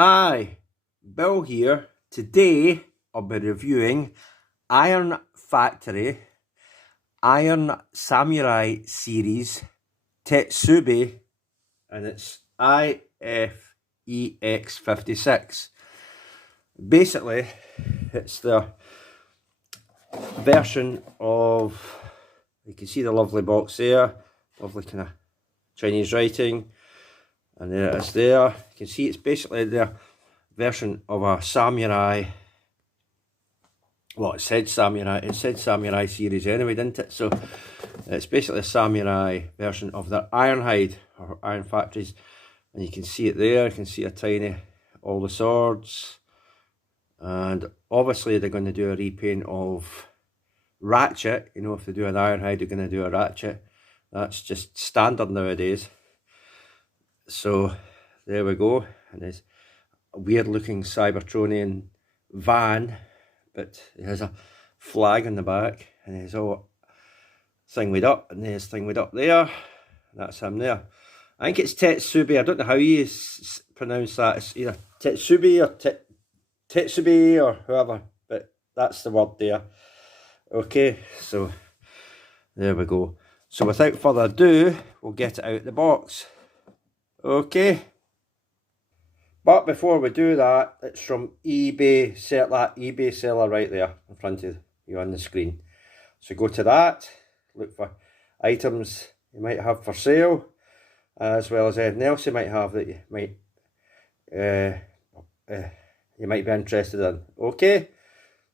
Hi, Bill here. Today I'll be reviewing Iron Factory Iron Samurai series TETSUBE, and it's EX-56. Basically, it's the version of, you can see the lovely box there, lovely kind of Chinese writing, and there it is there. You can see it's basically the version of a samurai. Well, it said samurai series anyway, didn't it? So it's basically a samurai version of the Ironhide or Iron Factories, and you can see it there. You can see all the swords, and obviously they're going to do a repaint of Ratchet. You know, if they do an Ironhide, they're going to do a Ratchet. That's just standard nowadays. So there we go, and there's a weird looking Cybertronian van, but it has a flag on the back, and it's all thinged up, and there's thinged up there. That's him there. I think it's TETSUBE. I don't know how you pronounce that. It's either TETSUBE or TETSUBE or whoever, but that's the word there. Okay, so there we go. So without further ado, we'll get it out of the box. Okay. But before we do that, it's from eBay. Set that eBay seller right there in front of you on the screen. So go to that, look for items you might have for sale, as well as anything else you might have that you might be interested in. Okay,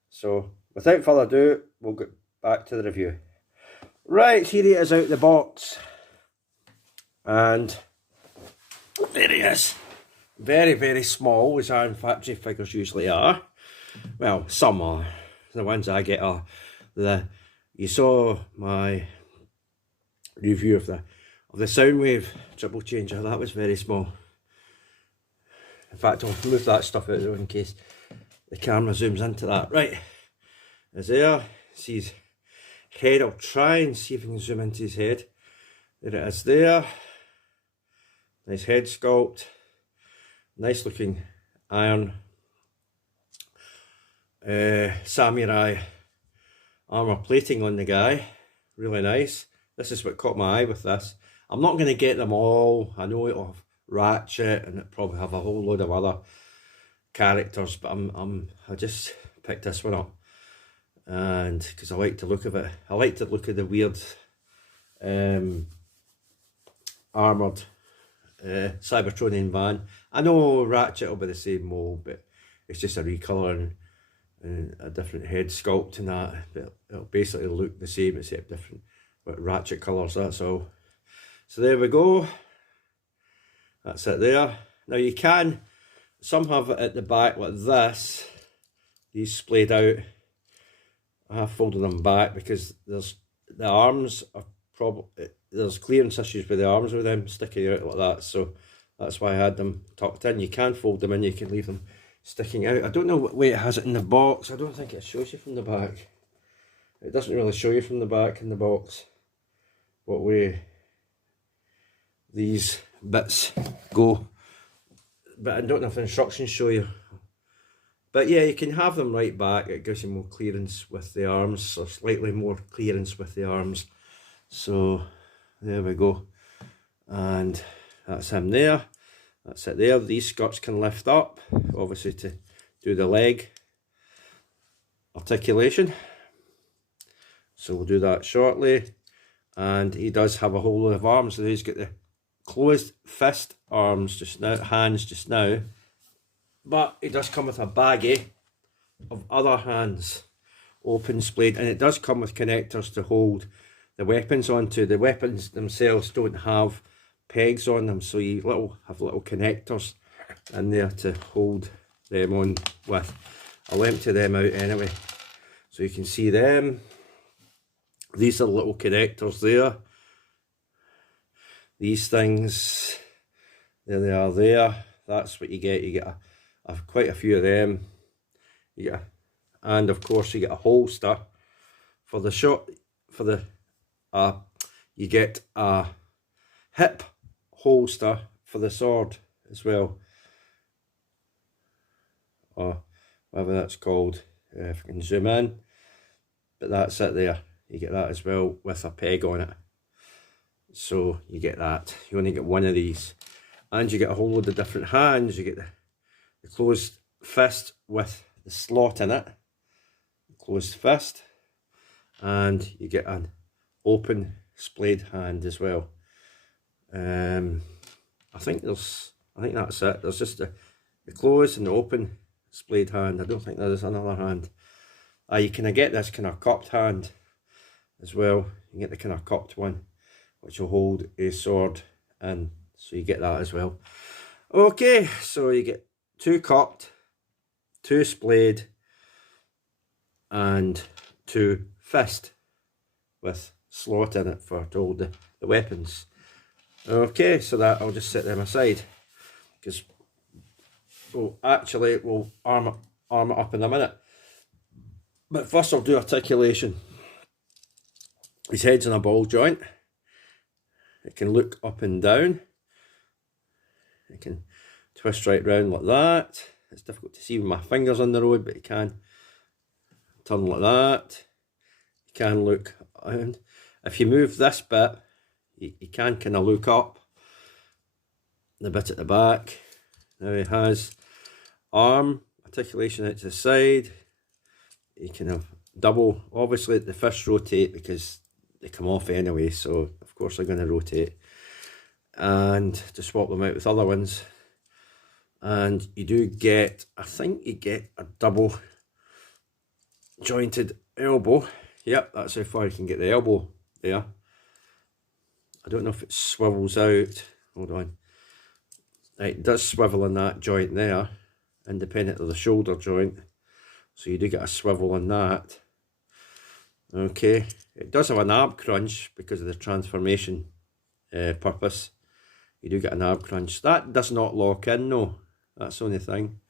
so without further ado, we'll get back to the review. Right, here he is out of the box, and there he is. Very, very small, as Iron Factory figures usually are. Well, some are. The ones I get are you saw my review of the Soundwave triple changer. That was very small. In fact, I'll move that stuff out there in case the camera zooms into that. Right, is there. See his head. I'll try and see if I can zoom into his head. There it is there. Nice head sculpt. Nice looking iron samurai armour plating on the guy. Really nice. This is what caught my eye with this. I'm not going to get them all. I know it'll have Ratchet and it probably have a whole load of other characters, but I just picked this one up, and because I like the look of it. I like the look of the weird armoured Cybertronian van. I know Ratchet will be the same mold, but it's just a recolouring and a different head sculpt and that. But it'll basically look the same except different with Ratchet colours, that's all. So there we go. That's it there. Now you can, some have it at the back like this. These splayed out. I have folded them back because the arms are probably, there's clearance issues with the arms with them sticking out like that, so that's why I had them tucked in. You can fold them in, you can leave them sticking out. I don't know what way it has it in the box. I don't think it shows you from the back. It doesn't really show you from the back in the box what way these bits go, but I don't know if the instructions show you. But yeah, you can have them right back. It gives you more clearance with the arms, or slightly more clearance with the arms. So there we go, and that's him there. That's it there. These skirts can lift up, obviously, to do the leg articulation. So we'll do that shortly. And he does have a whole lot of arms. So he's got the closed fist arms just now, hands just now. But he does come with a baggie of other hands, open splayed, and it does come with connectors to hold the weapons onto. The weapons themselves don't have pegs on them, so you have little connectors in there to hold them on with. I'll empty them out anyway, so you can see them. These are little connectors there. These things, there they are there. That's what you get. You get quite a few of them. You get and of course you get a holster for the shot. For the you get a hip holster for the sword as well. or whatever that's called, if I can zoom in. But that's it there. You get that as well with a peg on it. So you get that. You only get one of these. And you get a whole load of different hands. You get the closed fist with the slot in it. Closed fist. And you get an open splayed hand as well. I think that's it. There's just the closed and the open splayed hand. I don't think there's another hand. You can get this kind of cupped hand as well. You get the kind of cupped one, which will hold a sword in. So you get that as well. Okay, so you get 2 cupped, 2 splayed, and 2 fist with slot in it for to hold the weapons. Okay, so that I'll just set them aside, because we'll arm it up in a minute. But first I'll do articulation. His head's in a ball joint. It can look up and down. It can twist right round like that. It's difficult to see with my fingers on the road, but you can turn like that. You can look around. If you move this bit, you can kind of look up. The bit at the back. Now he has arm articulation out to the side. You can have double. Obviously the fists rotate because they come off anyway, so of course they're going to rotate. And to swap them out with other ones. And you do get, I think you get a double jointed elbow. Yep, that's how far you can get the elbow there. I don't know if it swivels out. Hold on. It does swivel in that joint there, independent of the shoulder joint. So you do get a swivel on that. Okay. It does have an arm crunch because of the transformation purpose. You do get an arm crunch. That does not lock in, no. That's the only thing.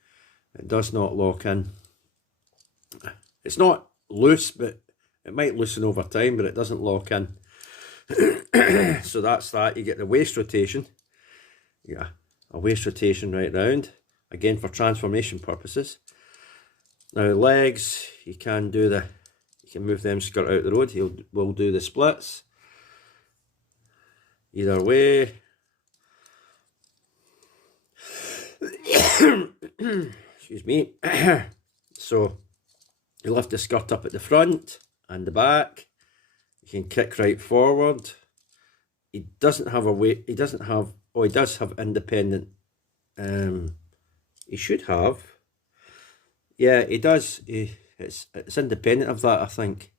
It does not lock in. It's not loose, but it might loosen over time, but it doesn't lock in. So that's that. You get the waist rotation. Yeah, a waist rotation right round. Again, for transformation purposes. Now legs, you can move them skirt out the road. We'll do the splits. Either way. Excuse me. So you lift the skirt up at the front and the back. You can kick right forward. He doesn't have a weight. He doesn't have. Oh, he does have independent. He should have. Yeah, he does. It's independent of that, I think.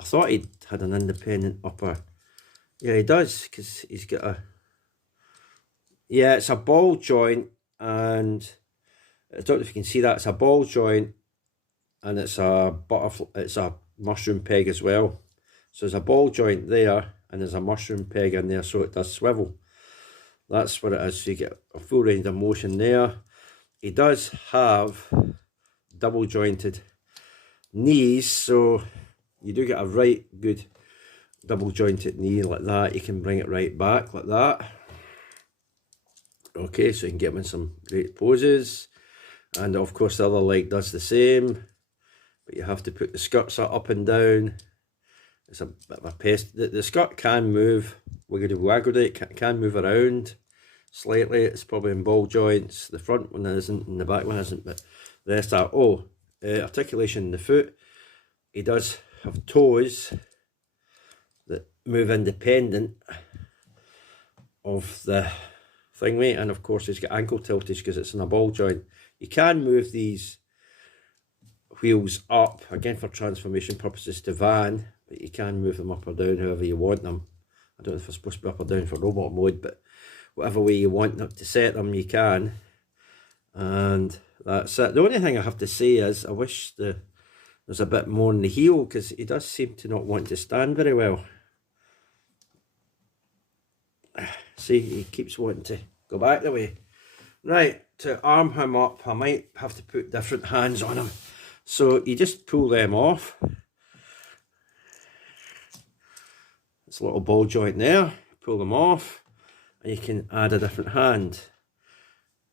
I thought he had an independent upper. Yeah, he does, because he's got a. Yeah, it's a ball joint, and I don't know if you can see that. It's a ball joint, and it's a butterfly. It's a mushroom peg as well. So there's a ball joint there, and there's a mushroom peg in there, so it does swivel. That's what it is. So you get a full range of motion there. He does have double jointed knees, so you do get a right good double jointed knee like that. You can bring it right back like that. Okay, so you can get him in some great poses. And of course the other leg does the same, but you have to put the skirts up and down. It's a bit of a pest. The skirt can move, wiggly, it can move around slightly. It's probably in ball joints. The front one isn't and the back one isn't, but the rest are. Articulation in the foot. He does have toes that move independent of the thingy, and of course he's got ankle tiltage because it's in a ball joint. You can move these wheels up, again for transformation purposes, to van, but you can move them up or down however you want them. I don't know if they're supposed to be up or down for robot mode, but whatever way you want them to set them, you can. And that's it. The only thing I have to say is I wish there's a bit more in the heel, because he does seem to not want to stand very well. See, he keeps wanting to go back the way. Right, to arm him up, I might have to put different hands on him. So you just pull them off. It's a little ball joint there. Pull them off, and you can add a different hand.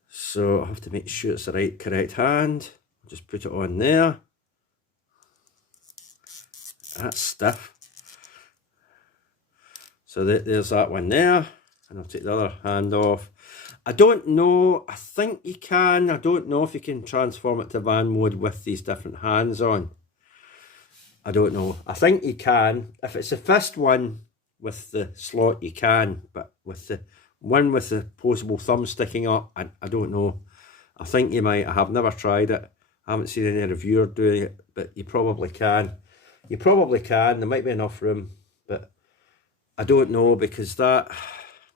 So I have to make sure it's the right correct hand. Just put it on there. That's stiff. So there's that one there. And I'll take the other hand off. I don't know, I think you can. I don't know if you can transform it to van mode with these different hands on. I don't know. I think you can. If it's the fist one with the slot, you can. But with the one with the opposable thumb sticking up, I don't know. I think you might. I have never tried it. I haven't seen any reviewer doing it, but you probably can. You probably can. There might be enough room, but I don't know, because that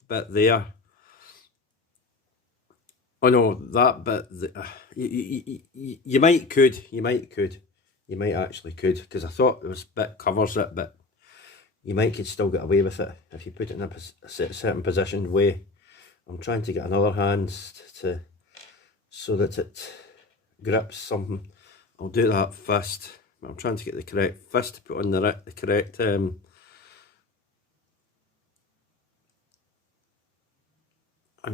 bit there, oh no, that bit, you might actually could, because I thought it was bit covers it, but you might could still get away with it if you put it in a certain positioned way. I'm trying to get another hand to, so that it grips something. I'll do that first. I'm trying to get the correct fist to put on the correct on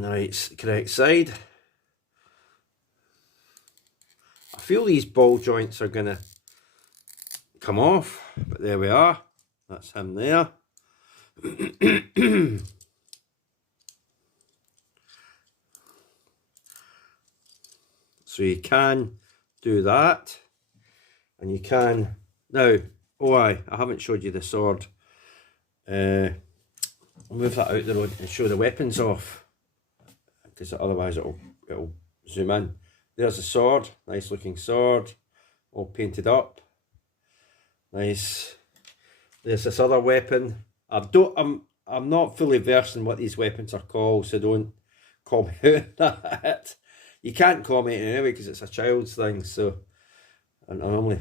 the correct side. I feel these ball joints are gonna come off, but there we are. That's him there. So you can do that, and you can now. Oh, I haven't showed you the sword. I'll move that out the road and show the weapons off, because otherwise it'll zoom in. There's a sword, nice looking sword, all painted up. Nice. There's this other weapon. I'm not fully versed in what these weapons are called, so don't call me out that. You can't call me anyway, because it's a child's thing. So, and normally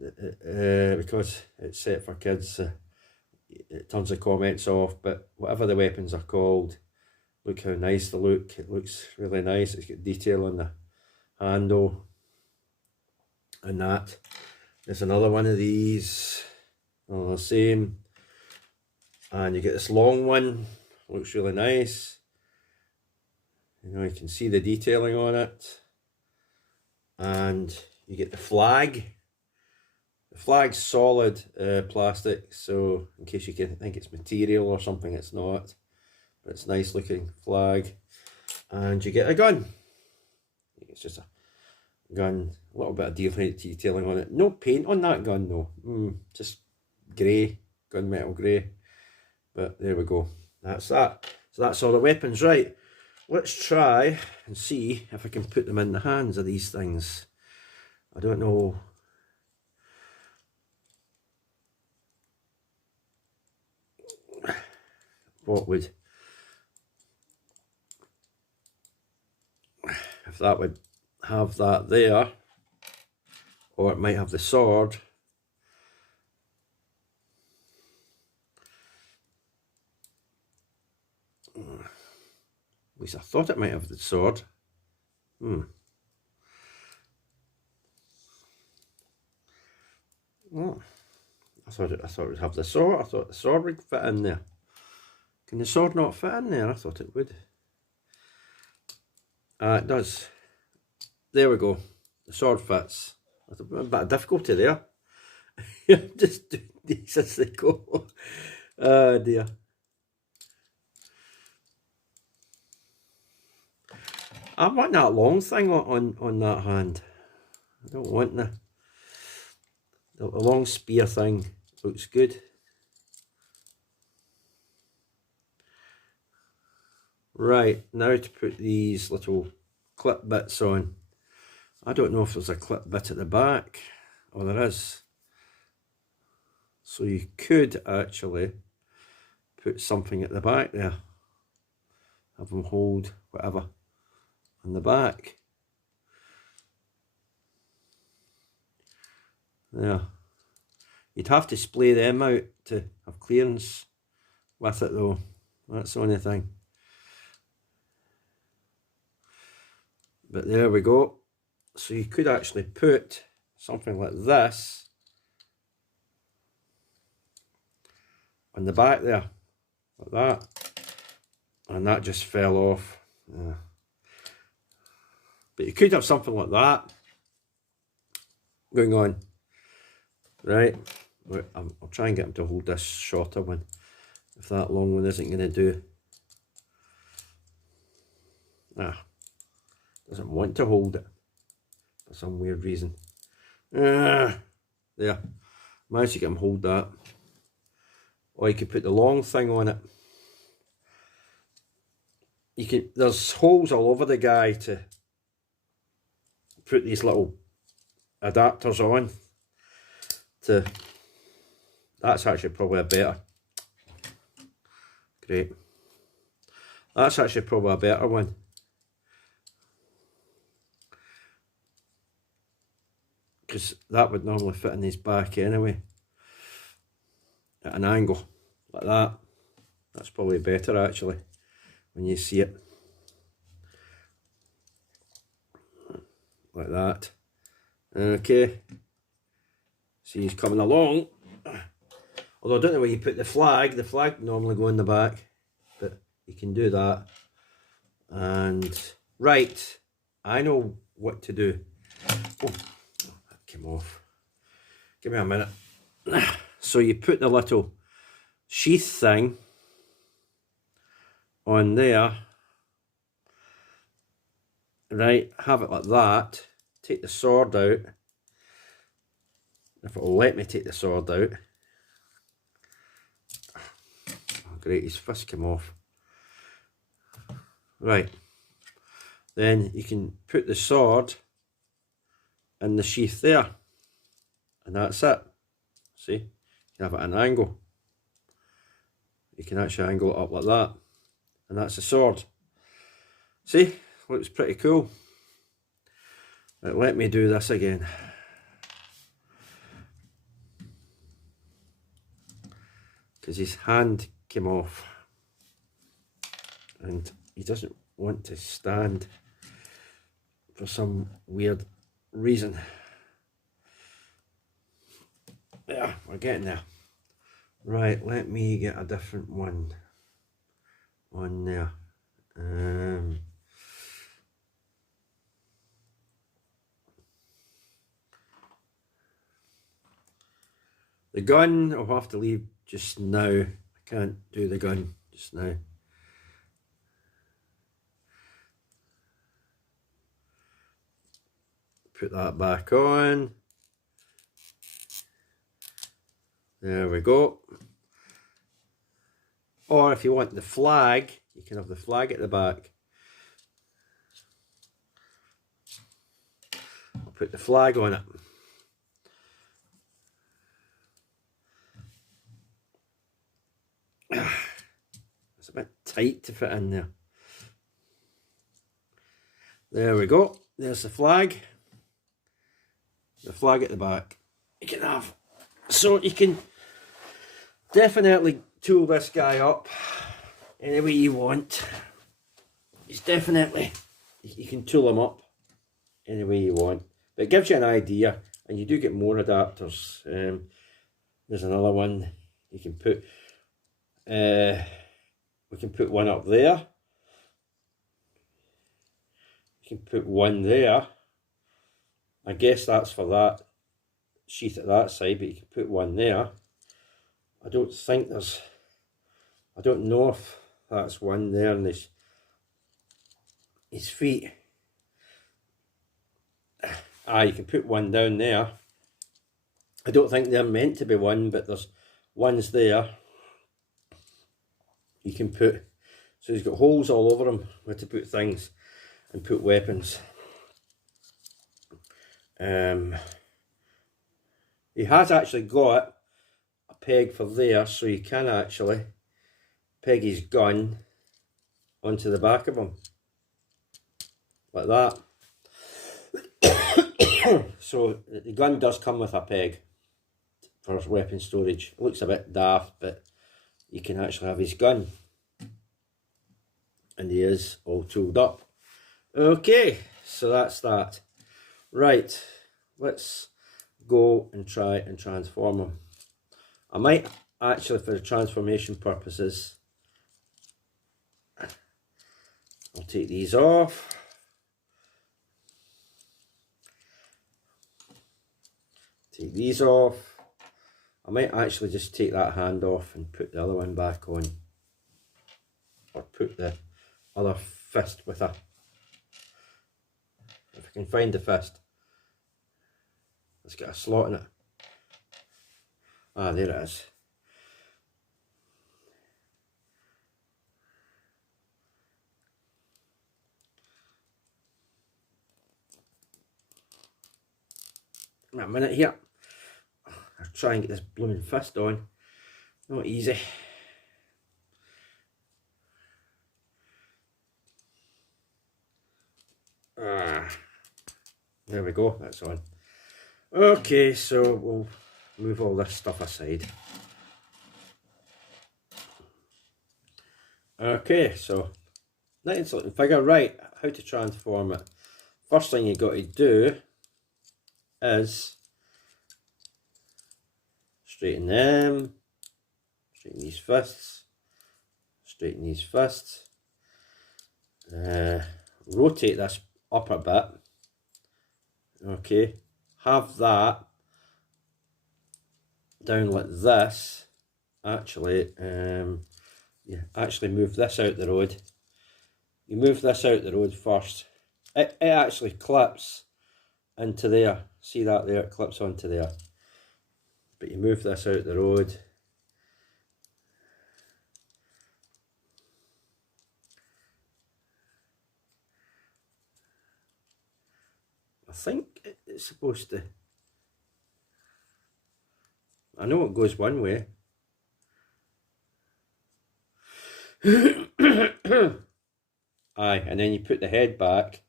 because it's set for kids, it turns the comments off. But whatever the weapons are called, look how nice they look. It looks really nice. It's got detail on the handle and that. There's another one of these, all the same, and you get this long one. Looks really nice. You know, you can see the detailing on it, and you get the flag. The flag's solid plastic, so in case you can think it's material or something, it's not. But it's a nice looking flag. And you get a gun. It's just a gun, a little bit of detailing on it. No paint on that gun though. Just grey, gunmetal grey. But there we go. That's that. So that's all the weapons. Right. Let's try and see if I can put them in the hands of these things. I don't know. What would, if that would have that there, or it might have the sword. At least I thought it might have the sword. Oh, I thought it would have the sword. I thought the sword would fit in there. Can the sword not fit in there? I thought it would. It does. There we go. The sword fits. That's a bit of difficulty there. Just doing these as they go. Oh dear. I want that long thing on that hand. I don't want the long spear thing. Looks good. Right, now to put these little clip bits on. I don't know if there's a clip bit at the back. Oh, there is. So you could actually put something at the back there. Have them hold whatever on the back. There. You'd have to splay them out to have clearance with it though. That's the only thing. But there we go. So you could actually put something like this on the back there, like that, and that just fell off. But you could have something like that going on, right? I'll try and get him to hold this shorter one, if that long one isn't going to do. Doesn't want to hold it for some weird reason. There, managed to get him hold that. Or you could put the long thing on it. You can. There's holes all over the guy to put these little adapters on. That's actually probably a better. Great. That's actually probably a better one. Because that would normally fit in his back anyway. At an angle like that. That's probably better actually when you see it. Like that. Okay. See, he's coming along. Although I don't know where you put the flag. The flag normally go in the back. But you can do that. And right. I know what to do. Oh, that came off. Give me a minute. So you put the little sheath thing on there. Right, have it like that. Take the sword out. If it'll let me take the sword out. Oh, great, his fist came off. Right. Then you can put the sword in the sheath there. And that's it. See? You can have it at an angle. You can actually angle it up like that. And that's the sword. See? Looks pretty cool. Right, let me do this again. Because his hand came off. And he doesn't want to stand for some weird reason. Yeah, we're getting there. Right, let me get a different one on there. The gun I'll have to leave just now. I can't do the gun just now. Put that back on. There we go. Or if you want the flag, you can have the flag at the back. I'll put the flag on it. It's a bit tight to fit in there. There we go. There's the flag. The flag at the back. You can have. So you can definitely tool this guy up any way you want. He's definitely, you can tool him up any way you want. But it gives you an idea, and you do get more adapters. There's another one you can put. We can put one up there. You can put one there. I guess that's for that sheath at that side, but you can put one there. I don't think there's, I don't know if that's one there in his feet. You can put one down there. I don't think they're meant to be one, but there's ones there. You can put, so he's got holes all over him where to put things and put weapons. He has actually got a peg for there, so you can actually peg his gun onto the back of him. Like that. So the gun does come with a peg for weapon storage. It looks a bit daft, but you can actually have his gun. And he is all tooled up. Okay, so that's that. Right, let's go and try and transform him. I might actually, for the transformation purposes, I'll take these off. Take these off. I might actually just take that hand off and put the other one back on. Or put the other fist with her. If I can find the fist. Let's get a slot in it. Ah, there it is. A minute here. I'll try and get this blooming fist on. Not easy. There we go, that's on. Okay, so we'll move all this stuff aside. Okay, so nice looking figure. Right, how to transform it. First thing you got to do is straighten them, straighten these fists, straighten these fists, rotate this up a bit. Okay, have that down like this. Actually, yeah, actually move this out the road. You move this out the road first. It actually clips into there. See that there? It clips onto there. But you move this out the road. I think it's supposed to. I know it goes one way. Aye, and then you put the head back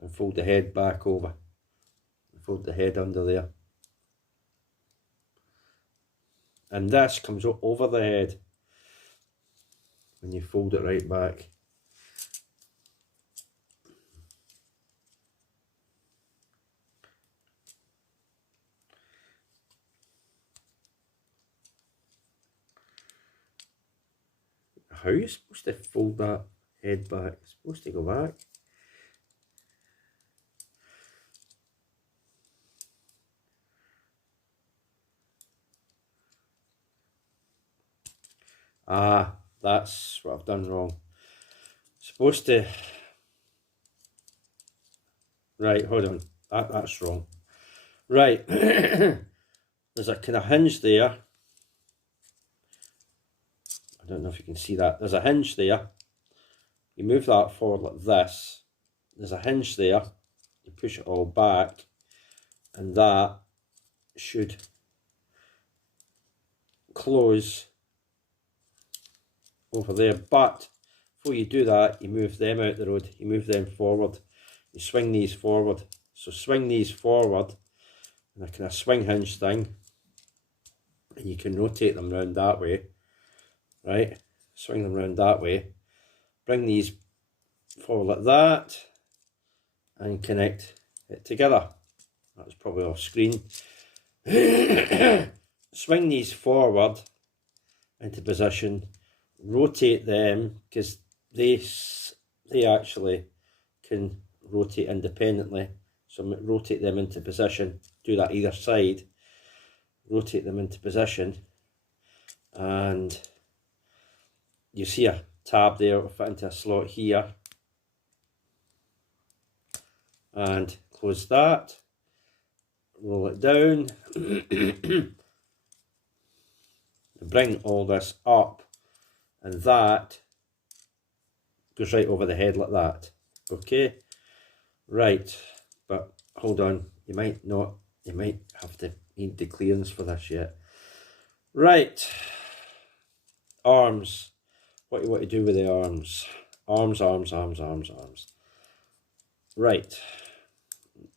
and fold the head back over. Fold the head under there. And this comes over the head when you fold it right back. How are you supposed to fold that head back? It's supposed to go back. Ah, that's what I've done wrong. Supposed to. Right, hold on. That's wrong. Right. There's a kind of hinge there. I don't know if you can see that. There's a hinge there. You move that forward like this. There's a hinge there. You push it all back. And that should close over there. But before you do that, you move them out the road. You move them forward. You swing these forward. So swing these forward in a kind of swing hinge thing. And you can rotate them round that way. Right? Swing them round that way. Bring these forward like that. And connect it together. That was probably off screen. Swing these forward into position. Rotate them, because they actually can rotate independently. So rotate them into position. Do that either side. Rotate them into position. And you see a tab there, will fit into a slot here. And close that. Roll it down. Bring all this up. And that goes right over the head like that. Okay? Right. But hold on. You might not. You might have to need the clearance for this yet. Right. Arms. What do you want to do with the arms? Arms, arms, arms, arms, arms. Right.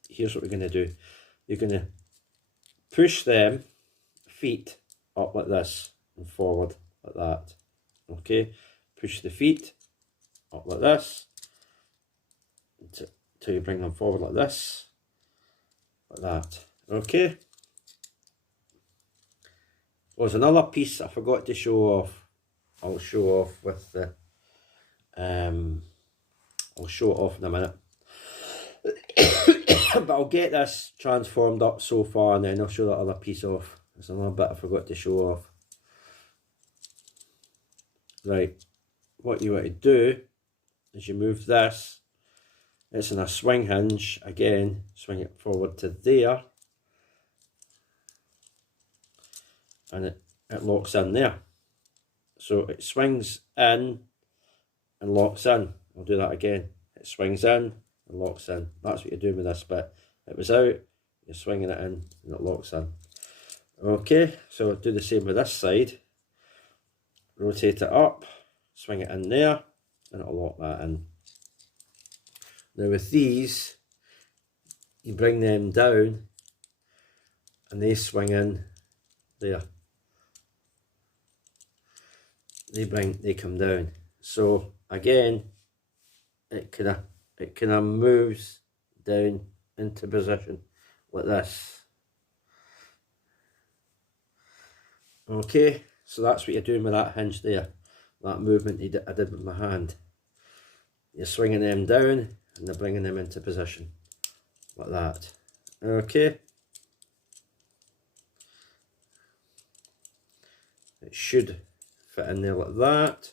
Here's what we're going to do. You're going to push them feet up like this and forward like that. Okay, push the feet up like this until you bring them forward like this, like that. Okay. Oh, there's another piece I forgot to show off. I'll show off with the. I'll show it off in a minute. But I'll get this transformed up so far and then I'll show that other piece off. There's another bit I forgot to show off. Right, what you want to do is you move this. It's in a swing hinge. Again, swing it forward to there. And it locks in there. So it swings in and locks in. I'll do that again. It swings in and locks in. That's what you're doing with this bit. It was out, you're swinging it in and it locks in. Okay, so do the same with this side. Rotate it up, swing it in there, and it'll lock that in. Now with these, you bring them down and they swing in there. They come down. So again, it kind of moves down into position like this. Okay, so that's what you're doing with that hinge there. That movement I did with my hand. You're swinging them down and they're bringing them into position like that. Okay. It should fit in there like that.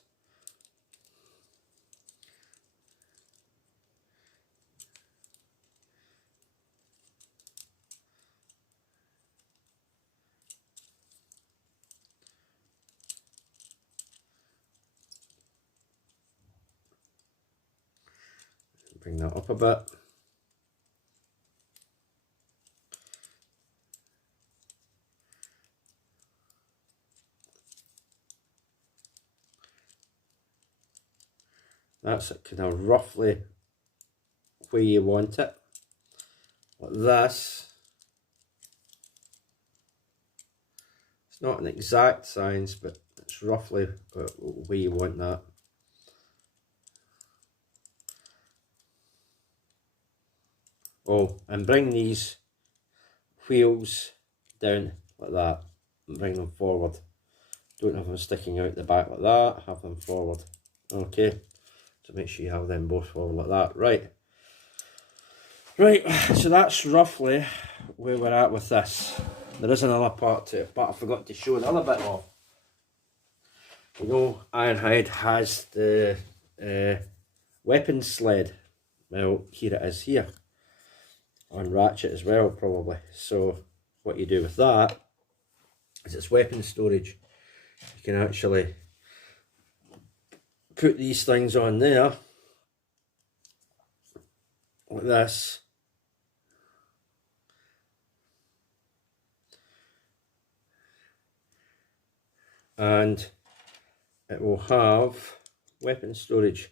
Bring that up a bit. That's it, kind of roughly where you want it. Like this. It's not an exact science, but it's roughly where you want that. Oh, and bring these wheels down like that and bring them forward. Don't have them sticking out the back like that, have them forward. Okay, so make sure you have them both forward like that. Right, so that's roughly where we're at with this. There is another part to it, but I forgot to show the other bit off. You know, Ironhide has the weapons sled. Well, here it is here. On ratchet as well, probably. So what you do with that is it's weapon storage. You can actually put these things on there like this, and it will have weapon storage.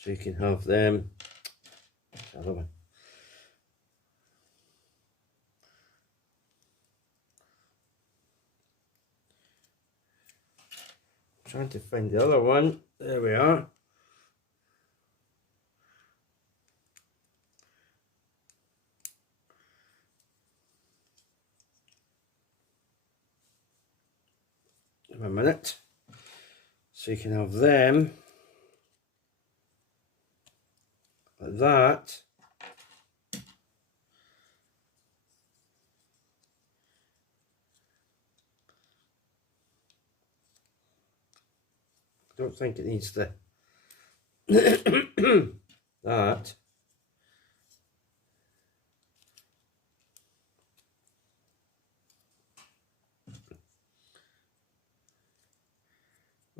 So you can have them. Another one. I'm trying to find the other one. There we are. Give me a minute. So you can have them like that. I don't think it needs the that.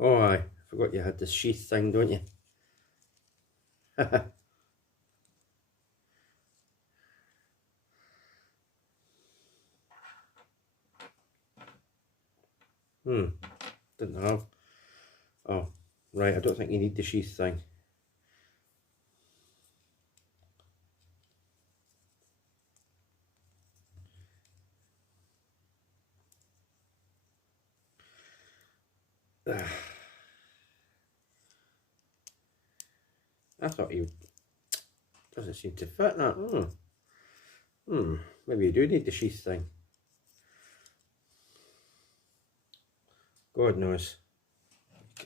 Oh, I forgot you had the sheath thing, don't you? Didn't have. Oh, right, I don't think you need the sheath thing. I thought you doesn't seem to fit that. Maybe you do need the sheath thing. God knows.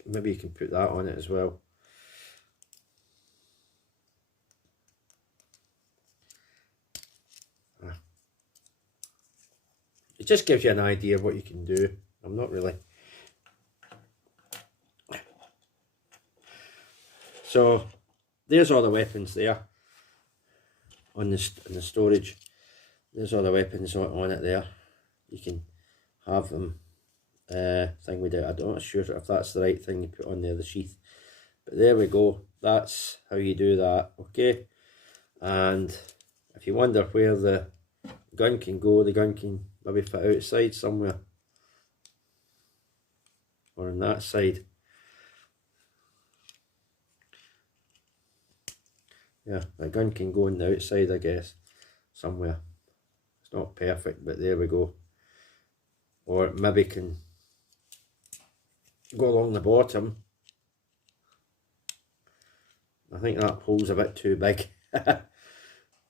maybe you can put that on it as well. It just gives you an idea of what you can do. I'm not really. So there's all the weapons there on the storage. There's all the weapons on it there. You can have them. Thing we do. I'm not sure if that's the right thing you put on there, the sheath. But there we go. That's how you do that. Okay. And if you wonder where the gun can go, the gun can maybe fit outside somewhere. Or on that side. Yeah, the gun can go on the outside, I guess. Somewhere. It's not perfect, but there we go. Or it maybe can go along the bottom. I think that hole's a bit too big.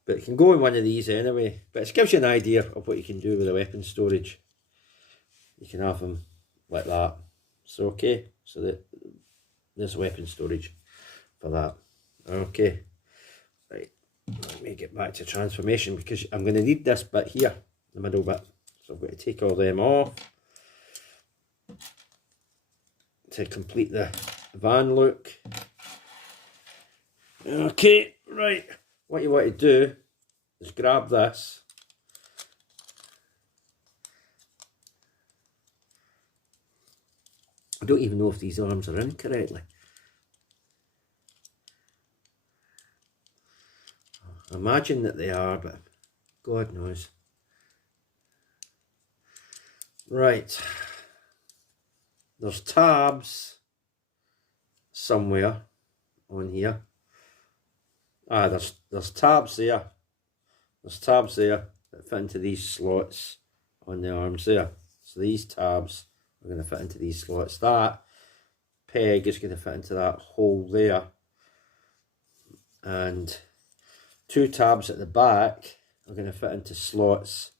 But it can go in one of these anyway. But it gives you an idea of what you can do with the weapon storage. You can have them like that. So okay, so there's weapon storage for that. Okay, right, let me get back to transformation because I'm going to need this bit here, the middle bit. So I'm going to take all them off to complete the van look. Okay, right, what you want to do is grab this. I don't even know if these arms are in correctly. I imagine that they are, but God knows. Right. There's tabs somewhere on here. Ah, there's tabs there. There's tabs there that fit into these slots on the arms there. So these tabs are going to fit into these slots. That peg is going to fit into that hole there. And two tabs at the back are going to fit into slots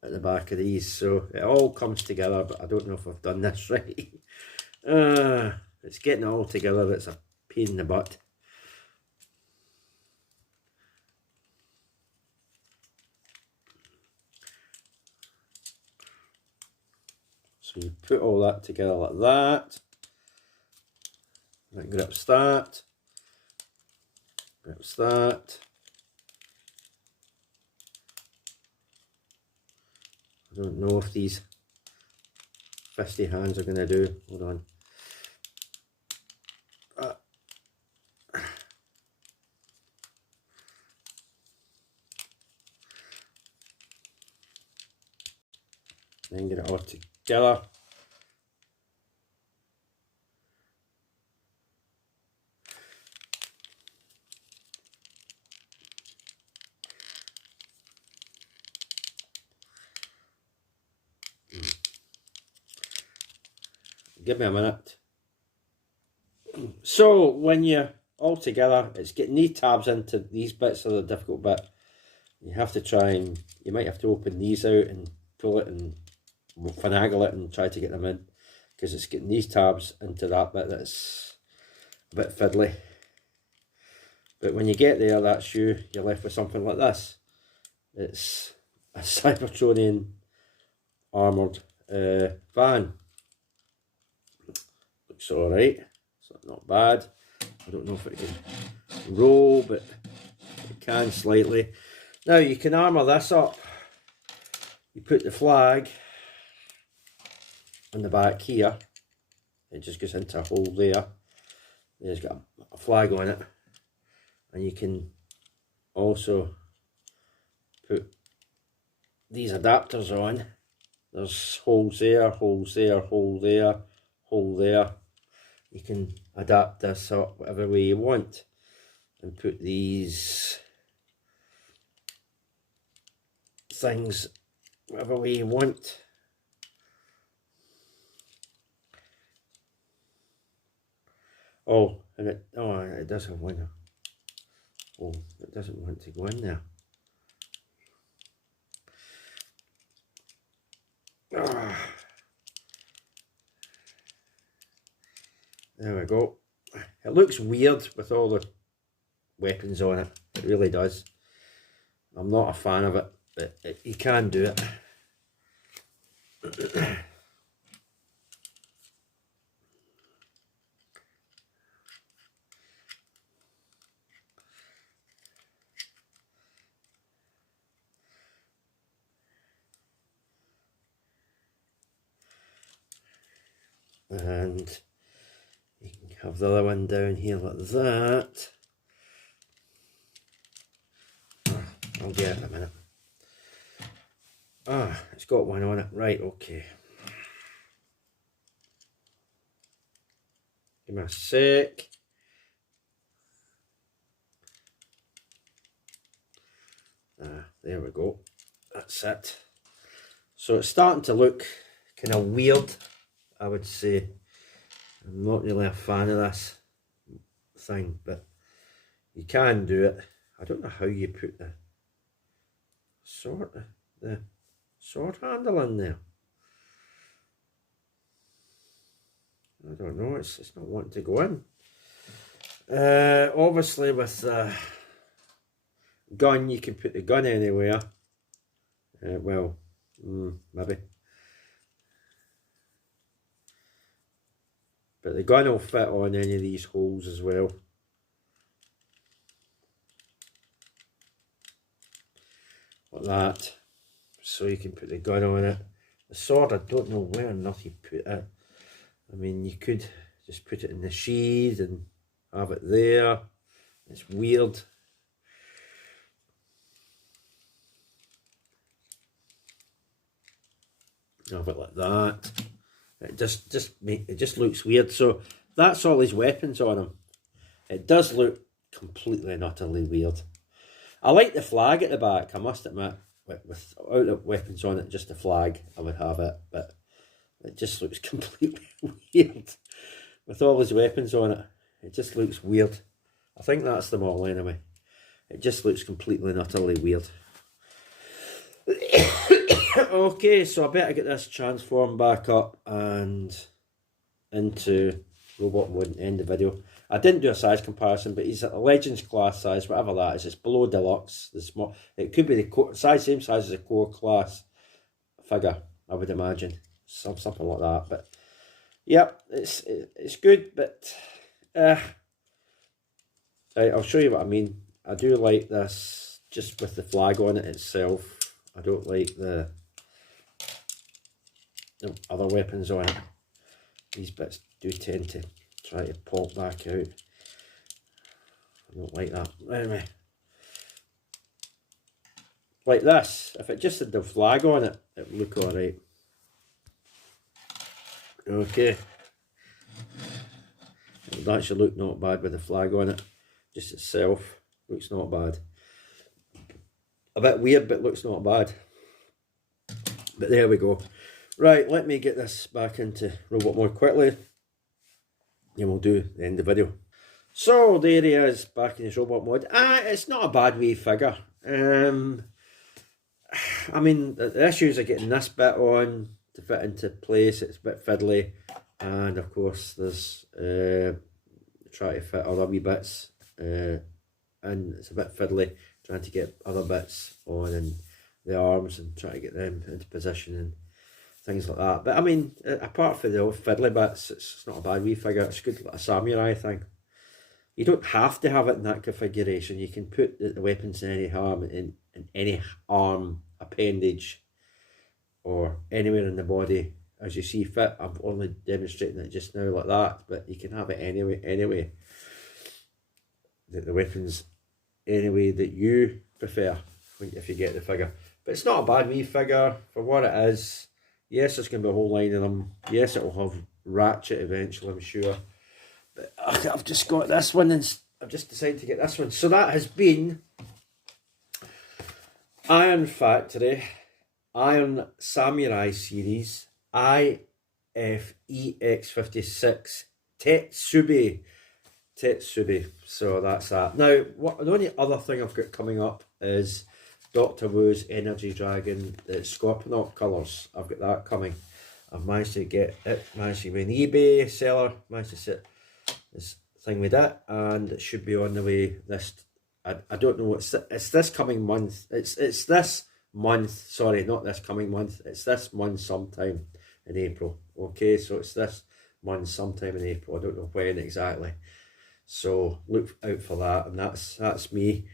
at the back of these. So it all comes together, but I don't know if I've done this right. It's getting it all together that's a pain in the butt. So you put all that together like that. That grips that. Grips that. I don't know if these fisty hands are going to do. Hold on. Then get it all together. Give me a minute. So when you're all together, it's getting these tabs into these bits are the difficult bit. You have to try and, you might have to open these out and pull it and finagle it and try to get them in, because it's getting these tabs into that bit that's a bit fiddly. But when you get there, that's you're left with something like this. It's a Cybertronian armoured van. Looks alright, so not bad. I don't know if it can roll, but it can slightly. Now you can armour this up. You put the flag on the back here. It just goes into a hole there. There's got a flag on it. And you can also put these adapters on. There's holes there, holes there, hole there, hole there. You can adapt this up whatever way you want and put these things whatever way you want. Oh, and it does have one. Oh, it doesn't want to go in there. There we go. It looks weird with all the weapons on it. It really does. I'm not a fan of it, but you can do it. And you can have the other one down here like that. I'll get it in a minute. Ah, it's got one on it. Right, okay. Give me a sec. There we go. That's it. So it's starting to look kind of weird, I would say. I'm not really a fan of this thing, but you can do it. I don't know how you put the sword handle in there. I don't know, it's not wanting to go in. Obviously with the gun, you can put the gun anywhere. Well, maybe. But the gun will fit on any of these holes as well. Like that. So you can put the gun on it. The sword, I don't know where on earth you put it. I mean, you could just put it in the sheath and have it there. It's weird. Have it like that. It just looks weird. So that's all his weapons on him. It does look completely and utterly weird. I like the flag at the back, I must admit. Without the weapons on it, just the flag, I would have it. But it just looks completely weird. With all his weapons on it, it just looks weird. I think that's them all anyway. It just looks completely and utterly weird. Okay, so I better get this transformed back up and into robot mode and end the video. I didn't do a size comparison, but he's at a Legends class size, whatever that is. It's below Deluxe. The small, it could be the core, same size as a core class figure, I would imagine. Something like that. But yeah, it's good, but I'll show you what I mean. I do like this just with the flag on it itself. I don't like the other weapons on it. These bits do tend to try to pop back out. I don't like that. Anyway, like this, if it just had the flag on it, it would look alright. Okay. It would actually look not bad with the flag on it. Just itself looks not bad. A bit weird, but looks not bad. But there we go. Right, let me get this back into robot mode quickly, and we'll do the end of the video. So there he is, back in his robot mode. It's not a bad wee figure. I mean, the issues are getting this bit on to fit into place. It's a bit fiddly, and of course there's trying to fit other wee bits, and it's a bit fiddly trying to get other bits on and the arms and trying to get them into position and things like that. But I mean, apart from the old fiddly bits, it's not a bad wee figure. It's good, like a samurai thing. You don't have to have it in that configuration. You can put the weapons in any arm, in any arm appendage or anywhere in the body as you see fit. I'm only demonstrating it just now like that, but you can have it anyway. The weapons any way that you prefer if you get the figure. But it's not a bad wee figure for what it is. Yes, there's going to be a whole line of them. Yes, it will have Ratchet eventually, I'm sure. But I've just got this one, and I've just decided to get this one. So that has been Iron Factory, Iron Samurai series, EX-56 TETSUBE. So that's that. Now, the only other thing I've got coming up is Dr. Wu's Energy Dragon, the Scorponok colours. I've got that coming. I've managed to get it, managed to be an eBay seller, managed to this thing with it, and it should be on the way this, I don't know, it's this coming month, it's this month, sorry, not this coming month, it's this month sometime in April. Okay, so it's this month sometime in April, I don't know when exactly, so look out for that. And that's me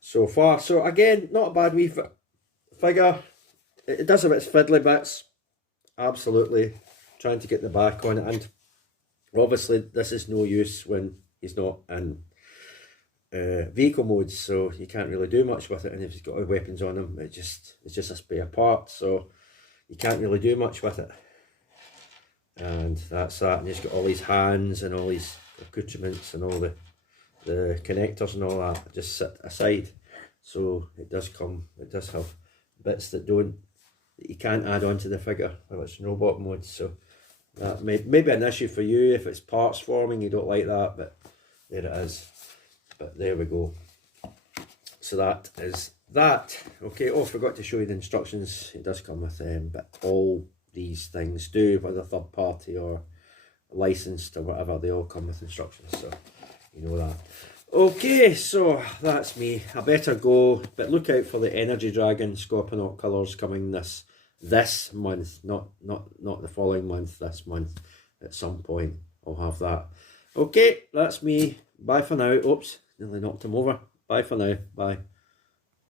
so far. So again, not a bad wee figure. It does have its fiddly bits, absolutely, trying to get the back on it, and obviously this is no use when he's not in vehicle modes, so you can't really do much with it. And if he's got weapons on him, it's just a spare part, so you can't really do much with it. And that's that. And he's got all these hands and all these accoutrements and all the connectors and all that just sit aside. So it does have bits that you can't add on to the figure if it's in robot mode. So that may be an issue for you if it's parts forming, you don't like that, but there it is. But there we go. So that is that. Okay, oh, I forgot to show you the instructions. It does come with them, but all these things do, whether third party or licensed or whatever, they all come with instructions, so you know that. Okay, so that's me. I better go, but look out for the Energy Dragon Scorponok colours coming this month, not the following month, this month at some point. I'll have that. Okay, that's me. Bye for now. Oops, nearly knocked him over. Bye for now. Bye.